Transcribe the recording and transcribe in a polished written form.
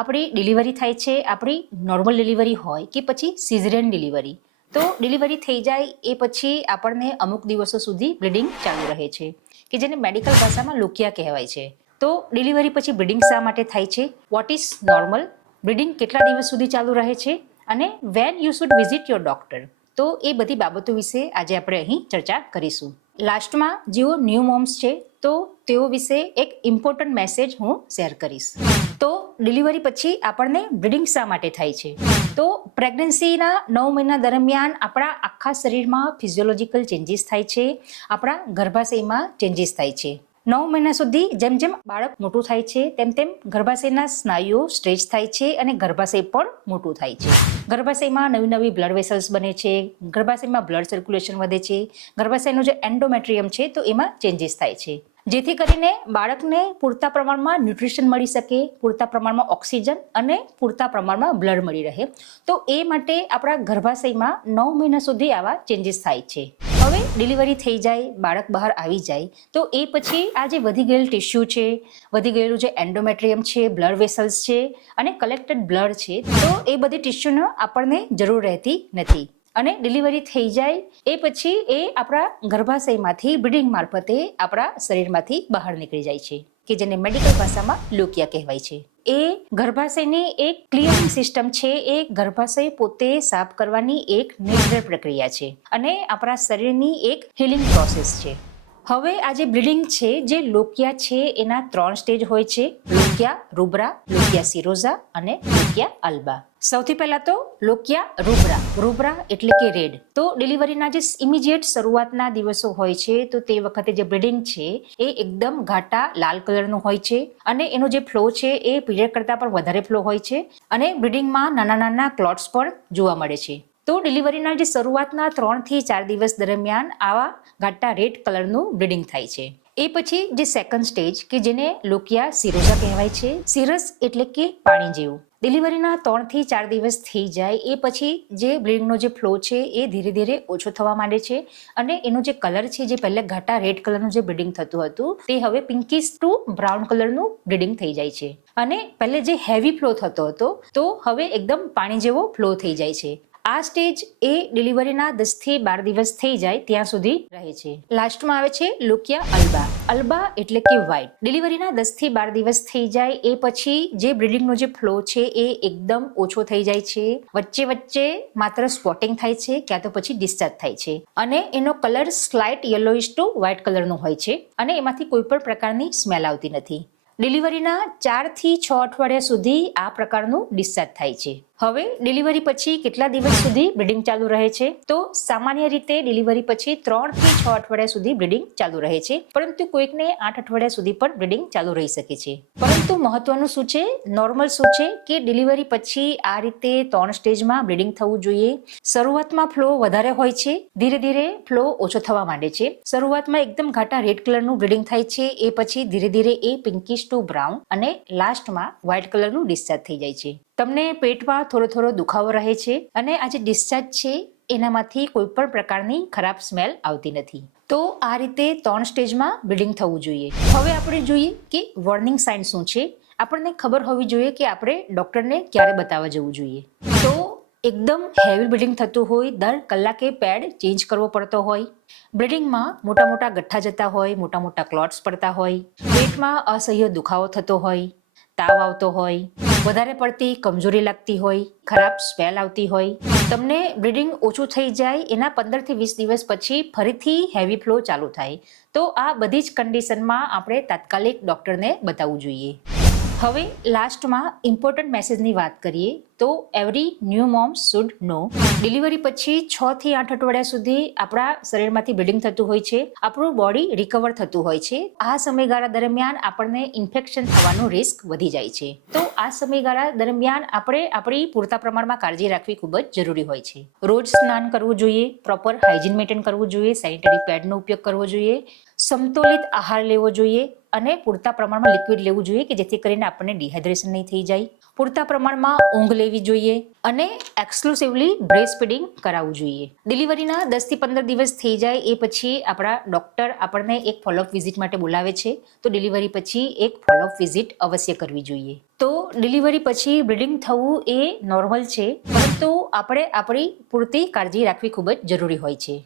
આપણી ડિલિવરી થાય છે, આપણી નોર્મલ ડિલિવરી હોય કે પછી સિઝેરિયન ડિલિવરી, તો ડિલિવરી થઈ જાય એ પછી આપણને અમુક દિવસો સુધી બ્લીડિંગ ચાલુ રહે છે, કે જેને મેડિકલ ભાષામાં લોકિયા કહેવાય છે. તો ડિલિવરી પછી બ્લીડિંગ શા માટે થાય છે, વોટ ઇઝ નોર્મલ, બ્લીડિંગ કેટલા દિવસ સુધી ચાલુ રહે છે, અને when you should visit your doctor. તો એ બધી બાબતો વિશે આજે આપણે અહીં ચર્ચા કરીશું. લાસ્ટમાં જેઓ ન્યૂ મોમ્સ છે તો તેઓ વિશે એક ઇમ્પોર્ટન્ટ મેસેજ હું શેર કરીશ. તો ડિલિવરી પછી આપણને બ્લીડિંગ શા માટે થાય છે? તો પ્રેગ્નન્સીના 9 મહિના દરમિયાન આપણા આખા શરીરમાં ફિઝિયોલોજીકલ ચેન્જીસ થાય છે, આપણા ગર્ભાશયમાં ચેન્જીસ થાય છે. 9 મહિના સુધી જેમ જેમ બાળક મોટું થાય છે તેમ તેમ ગર્ભાશયના સ્નાયુઓ સ્ટ્રેચ થાય છે અને ગર્ભાશય પણ મોટું થાય છે. ગર્ભાશયમાં નવી નવી બ્લડ વેસલ્સ બને છે, ગર્ભાશયમાં બ્લડ સર્ક્યુલેશન વધે છે, ગર્ભાશયનું જે એન્ડોમેટ્રિયમ છે તો એમાં ચેન્જીસ થાય છે, જેથી કરીને બાળકને પૂરતા પ્રમાણમાં ન્યુટ્રિશન મળી શકે, પૂરતા પ્રમાણમાં ઓક્સિજન અને પૂરતા પ્રમાણમાં બ્લડ મળી રહે. તો એ માટે આપણા ગર્ભાશયમાં 9 મહિના સુધી આવા ચેન્જીસ થાય છે. હવે ડિલિવરી થઈ જાય, બાળક બહાર આવી જાય, તો એ પછી આ જે વધી ગયેલ ટિશ્યુ છે, વધી ગયેલું જે એન્ડોમેટ્રિયમ છે, બ્લડ વેસલ્સ છે અને કલેક્ટેડ બ્લડ છે, તો એ બધી ટિશ્યુનો આપણને જરૂર રહેતી નથી. અને ડિલિવરી થઈ જાય એ પછી એ આપણા ગર્ભાશયમાંથી બ્લીડિંગ મારફતે આપણા શરીરમાંથી બહાર નીકળી જાય છે, કે જેને મેડિકલ ભાષામાં લોકિયા કહેવાય છે. એ ગર્ભાશયની એક ક્લિયરિંગ સિસ્ટમ છે, એ ગર્ભાશય પોતે સાફ કરવાની એક નેચરલ પ્રક્રિયા છે અને આપણા શરીરની એક હિલિંગ પ્રોસેસ છે. હવે આ જે બ્લીડિંગ છે, જે લોકિયા છે, એના 3 સ્ટેજ હોય છે: લોકિયા રૂબ્રા, લોકિયા સિરોઝા અને લોકિયા અલ્બા. સૌથી પહેલા તો લોકિયા રૂબ્રા. રૂબ્રા એટલે કે રેડ. તો ડિલિવરીના જે ઇમિડિયેટ શરૂઆતના દિવસો હોય છે તો તે વખતે જે બ્લીડિંગ છે એ એકદમ ઘાટા લાલ કલરનું હોય છે અને એનો જે ફ્લો છે એ પીરિયડ કરતાં પણ વધારે ફ્લો હોય છે અને બ્લીડિંગમાં નાના નાના ક્લોટ્સ પણ જોવા મળે છે. તો ડિલિવરીના જે શરૂઆતના 3 થી 4 દિવસ દરમિયાન આવા ઘાટા રેડ કલરનું બ્લીડિંગ થાય છે. એ પછી જે સેકન્ડ સ્ટેજ કે જેને લોકિયા સિરોઝા કહેવાય છે, સિરસ એટલે કે પાણી જેવું. ડિલિવરીના 3 થી 4 દિવસ થઈ જાય એ પછી જે બ્લીડિંગનો જે ફ્લો છે એ ધીરે ધીરે ઓછો થવા માંડે છે અને એનો જે કલર છે, જે પહેલા ઘાટા રેડ કલરનું જે બ્લીડિંગ થતું હતું તે હવે પિંકિશ ટુ બ્રાઉન કલરનું બ્લીડિંગ થઈ જાય છે. અને પહેલે જે હેવી ફ્લો થતો હતો તો હવે એકદમ પાણી જેવો ફ્લો થઈ જાય છે. આ સ્ટેજ એ ડિલિવરીના 10 થી 12 દિવસ થઈ જાય ત્યાં સુધી રહે છે. લાસ્ટમાં આવે છે લોકિયા અલ્બા. અલ્બા એટલે કે વ્હાઇટ. ડિલિવરીના 10 થી 12 દિવસ થઈ જાય એ પછી જે બ્લીડિંગનો જે ફ્લો છે એ એકદમ ઓછો થઈ જાય છે. વચ્ચે વચ્ચે માત્ર સ્પોટિંગ થાય છે, ક્યાં તો પછી ડિસ્ચાર્જ થાય છે અને એનો colour slight yellowish two white કલરનો હોય છે અને એમાંથી કોઈ પણ પ્રકારની સ્મેલ આવતી નથી. ડિલિવરીના 4 થી 6 અઠવાડિયા સુધી આ પ્રકારનું ડિસ્ચાર્જ થાય છે. હવે ડિલિવરી પછી કેટલા દિવસ સુધી બ્લીડિંગ ચાલુ રહે છે? તો સામાન્ય રીતે ડિલિવરી પછી 3 થી 6 અઠવાડિયા સુધી બ્લીડિંગ ચાલુ રહે છે, પરંતુ કોઈકને 8 અઠવાડિયા સુધી પણ બ્લીડિંગ ચાલુ રહી શકે છે. પરંતુ મહત્વનું શું છે, નોર્મલ શું છે કે ડિલિવરી પછી આ રીતે 3 સ્ટેજમાં બ્લીડિંગ થવું જોઈએ. શરૂઆતમાં ફ્લો વધારે હોય છે, ધીરે ધીરે ફ્લો ઓછો થવા માંડે છે. શરૂઆતમાં એકદમ ઘાટા રેડ કલરનું બ્લીડિંગ થાય છે, એ પછી ધીરે ધીરે એ પિંકિશ ટુ બ્રાઉન અને લાસ્ટમાં વ્હાઇટ કલરનું ડિસ્ચાર્જ થઈ જાય છે. તમને પેટમાં થોડો થોડો દુખાવો રહે છે અને આ જે ડિસ્ચાર્જ છે એનામાંથી કોઈ પણ પ્રકારની ખરાબ સ્મેલ આવતી નથી. તો આ રીતે 3 સ્ટેજમાં બ્લીડિંગ થવું જોઈએ. હવે આપણે જોઈએ કે વોર્નિંગ સાઇન શું છે. આપણને ખબર હોવી જોઈએ કે આપણે ડોક્ટરને ક્યારે બતાવવા જવું જોઈએ. તો એકદમ હેવી બ્લીડિંગ થતું હોય, દર કલાકે પેડ ચેન્જ કરવો પડતો હોય, બ્લીડિંગમાં મોટા મોટા ગઠ્ઠા જતા હોય, મોટા મોટા ક્લોટ્સ પડતા હોય, પેટમાં અસહ્ય દુખાવો થતો હોય, તાવ આવતો હોય, વધારે પડતી કમજોરી લાગતી હોય, ખરાબ સ્મેલ આવતી હોય, તમને બ્લીડિંગ ઓછું થઈ જાય એના 15 થી 20 દિવસ પછી ફરીથી હેવી ફ્લો ચાલુ થાય, તો આ બધી જ કન્ડિશનમાં આપણે તાત્કાલિક ડોક્ટરને બતાવવું જોઈએ. હવે લાસ્ટમાં ઇમ્પોર્ટન્ટ મેસેજની વાત કરીએ તો every new moms should no. Delivery પછી 6 થી 8 અઠવાડિયા સુધી આપણા શરીરમાંથી બ્લીડિંગ થતું હોય છે, આપણું બોડી રિકવર થતું હોય છે. આ સમયગાળા દરમિયાન આપણને ઇન્ફેક્શન થવાનું રિસ્ક વધી જાય છે. તો આ સમયગાળા દરમિયાન આપણે આપણી પૂરતા પ્રમાણમાં કાળજી રાખવી ખૂબ જ જરૂરી હોય છે. રોજ સ્નાન કરવું જોઈએ, પ્રોપર હાઇજીન મેન્ટેન કરવું જોઈએ, સેનિટરી પેડનો ઉપયોગ કરવો જોઈએ, સમતોલિત આહાર લેવો જોઈએ અને પૂરતા પ્રમાણમાં લિક્વિડ લેવું જોઈએ કે જેથી કરીને આપણને ડિહાઇડ્રેશન નહીં થઈ જાય. પૂરતા પ્રમાણમાં ઊંઘ લેવી જોઈએ અને એક્સક્લુસિવલી બ્રેસ્ટ ફીડિંગ કરાવવું જોઈએ. ડિલિવરીના 10 થી 15 દિવસ થઈ જાય એ પછી આપણા ડૉક્ટર આપણને એક ફોલોઅપ વિઝિટ માટે બોલાવે છે. તો ડિલિવરી પછી એક ફોલોઅપ વિઝિટ અવશ્ય કરવી જોઈએ. તો ડિલિવરી પછી બ્લીડિંગ થવું એ નોર્મલ છે, પરંતુ આપણે આપણી પૂરતી કાળજી રાખવી ખૂબ જ જરૂરી હોય છે.